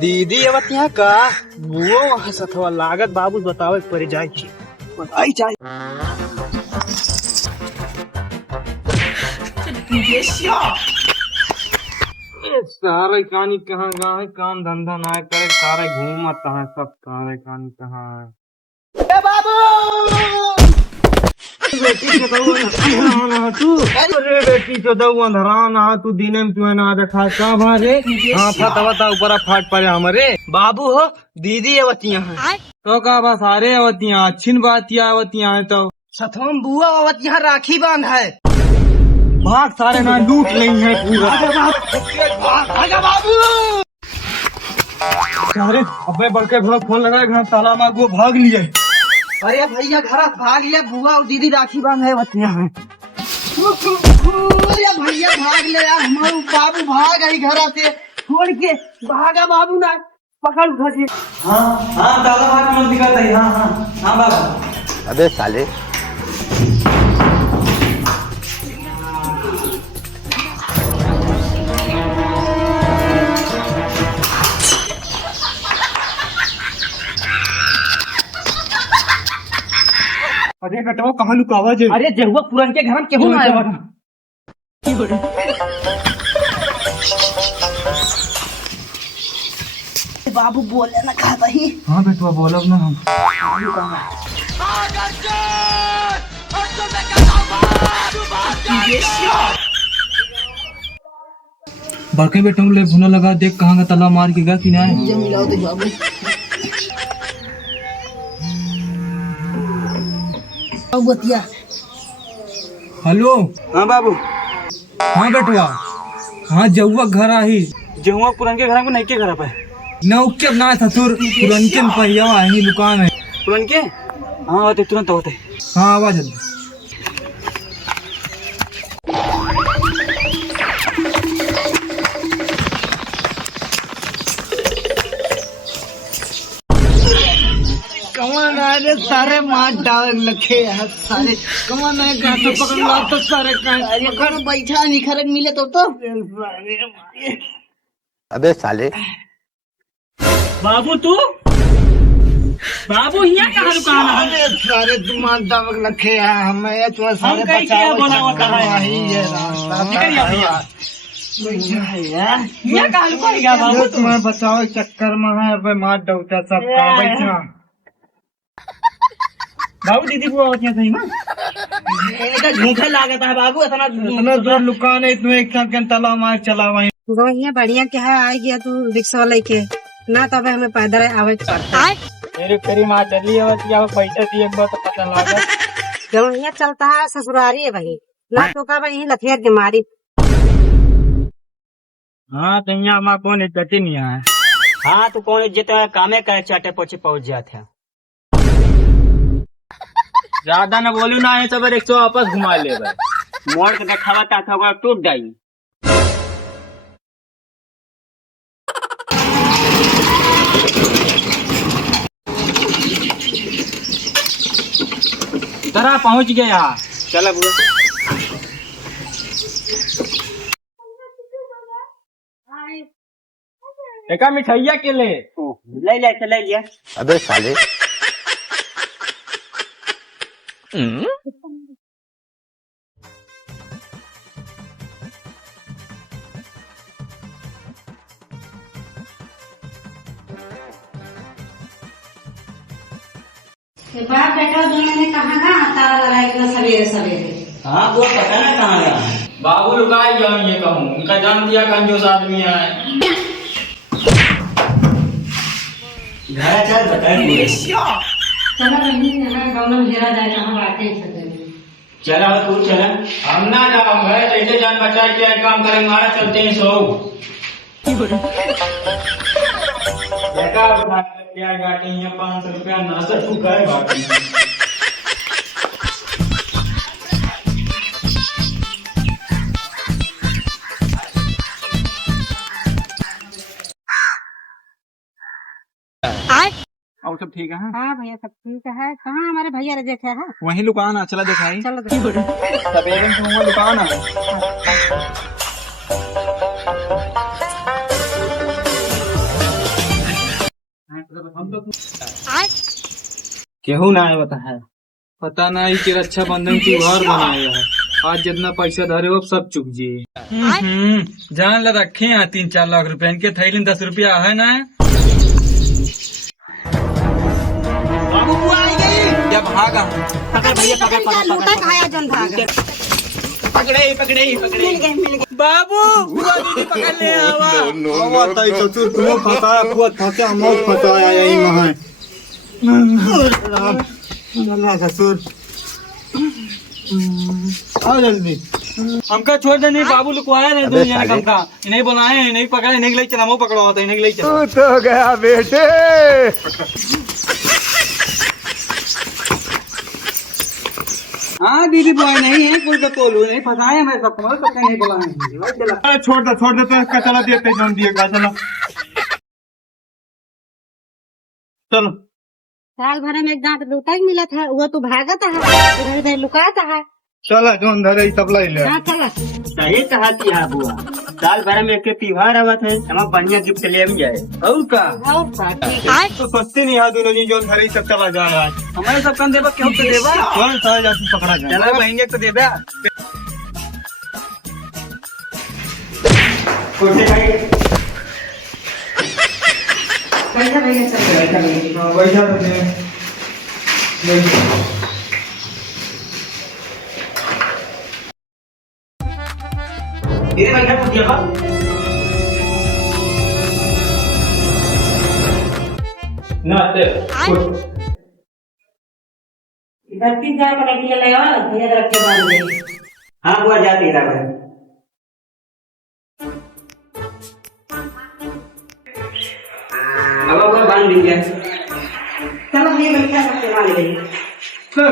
दीदी अब यहाँ का वो वहाँ सथवा लागत बाबू बतावे पड़ जाए आई चाहे सारे कहानी कहाँ गए काम धंधा ना करे सारे घूमत है सब सारे कहानी कहाँ है बाबू बेटी तू अरे बेटी धराना तू दिने में तू ना देखा का भारे हाँ फटवता ऊपर फाट पड़े हमारे बाबू हो दीदी अवतियाँ है तो का बस सारे अवतियाँ अच्छी बातियाँ अवतियाँ है तो सथम बुआ अवतियाँ राखी बांध है भाग सारे ना लूट नहीं है पूरा बाबू सारे अबे बड़के घर फोन लगाए घर ताला मार वो भाग लिए अरे भैया घर भाग लिया बुआ और दीदी राखी बांध है बतिया है अरे भैया भाग ले यार हमारे बाबू भाग आई घर से छोड़ के भागा बाबू ना पकड़ उठा से हाँ हाँ ताला मार मत दिखाता है हाँ हाँ हाँ बाबू अबे साले अरे बेटा कहाँ लुकावा जे अरे जरुआ पुरान के घर में क्यों आया बता बाबू बोले ना खाता ही हाँ बेटा बोलब ना हम बड़के बेटे ले भुना लगा देख कहाँ का ताला मार के गया कि ना मिलाओ तो बाबू बतिया हेलो हाँ बाबू हाँ बेटुआ हाँ जहुआ घर आई जहुआ पुरान के घर में नहीं के घर पे नौ के ना था तुर पुरान के पहिया आई दुकान है पुरान के हाँ आते तुरंत होते हाँ आवाज जल्दी कमान आए सारे मार डाल लखे सारे कमान आए तो पकड़ लो तो सारे पकड़ बैठा नहीं खरक मिले तो अबे साले बाबू तू बाबू यहाँ कहाँ दुकान है सारे दुकान दावक लखे हैं हमें तो सारे बचाओ बोला होता है ये यहाँ कहाँ लुकाएगा बाबू तुम्हें बचाओ चक्कर में है मार डौटा सब का बैठा बाबू दीदी बुआ होती है सही ना झूठा लागता है बाबू इतना दूर लुकान है तुम्हें एक साथ ताला मार चला वहीं गोहिया बढ़िया क्या है आ गया तू रिक्शा लेके ना तब हमें पैदल आवे पड़ता है मेरे करी माँ चली है पैसा दिए एक बार तो पता लगा जब यहाँ चलता है ससुरारी है भाई ना तो का भाई लथेर के मारी हाँ तो यहाँ माँ कौन इज्जत नहीं है हाँ तो कौन इज्जत है कामे करे चाटे पोछे पहुँच जाते हैं ज्यादा न बोलू ना है सब रिक्शा वापस घुमा ले मोड़ के देखावा था टूट जाये जरा पहुंच गया चला बुआ एक मिठाइया के ले ले लिया अबे साले बाप बेटा दोनों ने कहा ना ताला लगा इतना सवेरे सवेरे हाँ वो पता ना कहाँ गया बाबू लुकाई गया ये कहूँ उनका जान दिया कंजूस आदमी है घर चल बताएंगे चलो नहीं गाँव में घेरा जाए कहाँ बातें चला तू चला हम ना जाऊंगा ऐसे जान बचा के काम करेंगे हमारा चलते हैं सो बेटा क्या गाड़ी है 500 रुपया नाश्ता तू करे बाकी और सब ठीक है? हाँ भैया सब ठीक है। कहाँ हमारे भैया रजे है? वही दुकान है, चला दिखाई। चलो सवेरे दुकान है। केहू ना आए बता है, पता नहीं कि रक्षाबंधन त्योहार मनाया है। आज जितना पैसा धरे हो सब चुक जी। जान ला रखे हैं 3-4 लाख रुपए, इनके थैली में 10 रुपया है ना। या भागा पकड़ भैया, पकड़ पकड़ लूटा खाया जन भाग पकड़े पकड़े पकड़े मिल गए बाबू बुआ दीदी पकड़ ले आवा। फंसाया यही वहाँ ससुर। आओ जल्दी, हमका छोड़ दे। नहीं बाबू लुकवाया नहीं अबे दुनिया ने साले। हमका, इन्हें बुलाए, इन्हें पकड़े, इन्हें ले चला, वो पकड़ो होता, इन्हें ले चला। तो गया बेटे। हाँ दीदी बुआई नहीं है, कोई बतोलू नहीं, फंसाए मैं सबको, मतलब सबका नहीं बुलाए। छोड़ दे तो चला देते जोन दिएगा, चलो चलो। साल भर में एक दांत लूटा ही मिला था, वो तो भागता है, इधर इधर लुकाता है। चला जोन धरे सब लाई ले। हाँ चला। सही कहा थी हाँ बुआ, साल भर में एक त्योहार आवत है, हम बढ़िया गिफ्ट ले भी जाए। और का और बात ठीक है। तो सस्ते नहीं है दोनों जी, जोन धरे सब चला जा रहा है। हमारे सब कन देवा, क्यों तो देवा, कौन सा जाती पकड़ा जाए, चला बहेंगे तो देवा। पैसा भैया चल हाँ पैसा तो दे। ये भैया पूछ दिया ना ते इधर 3-4 पलटियां लगा, भैया रख के बांध दे। हाँ बुआ जाती है। अब बुआ बांध दीजिए। चलो भैया बैठा रख के बांध दे। चल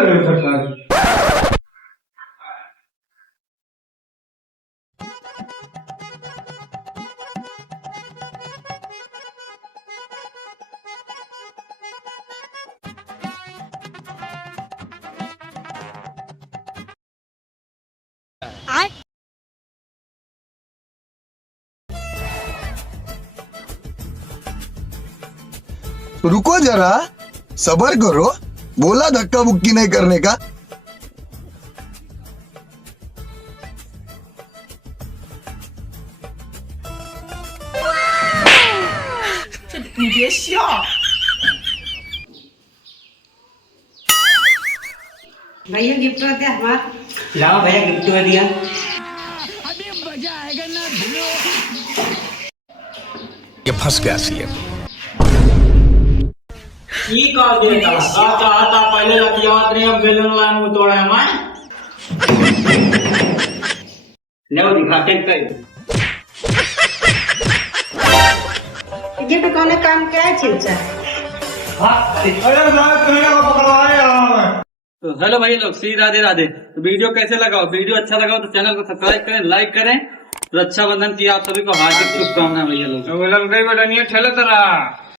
रुको जरा, सबर करो, बोला धक्का बुक्की नहीं करने का। भैया गिफ्ट दे हमारा। लाओ भैया गिफ्ट में दिया। ये फंस गया सीएम। की कह देता आता पहले लकियात रे, अब बेलन लाइन में तोड़े हमारे। ले दिखा के कर। ये तो कौन काम क्या है चिंचा। अरे साहब कहीं पकड़वाए हमें। तो हेलो भाई लोग, श्री राधे राधे। तो वीडियो कैसे लगा, वीडियो अच्छा लगा तो चैनल को सब्सक्राइब करें, लाइक करें। रक्षाबंधन की आप सभी को हार्दिक शुभकामनाएं भैया लोग। ठेले तरह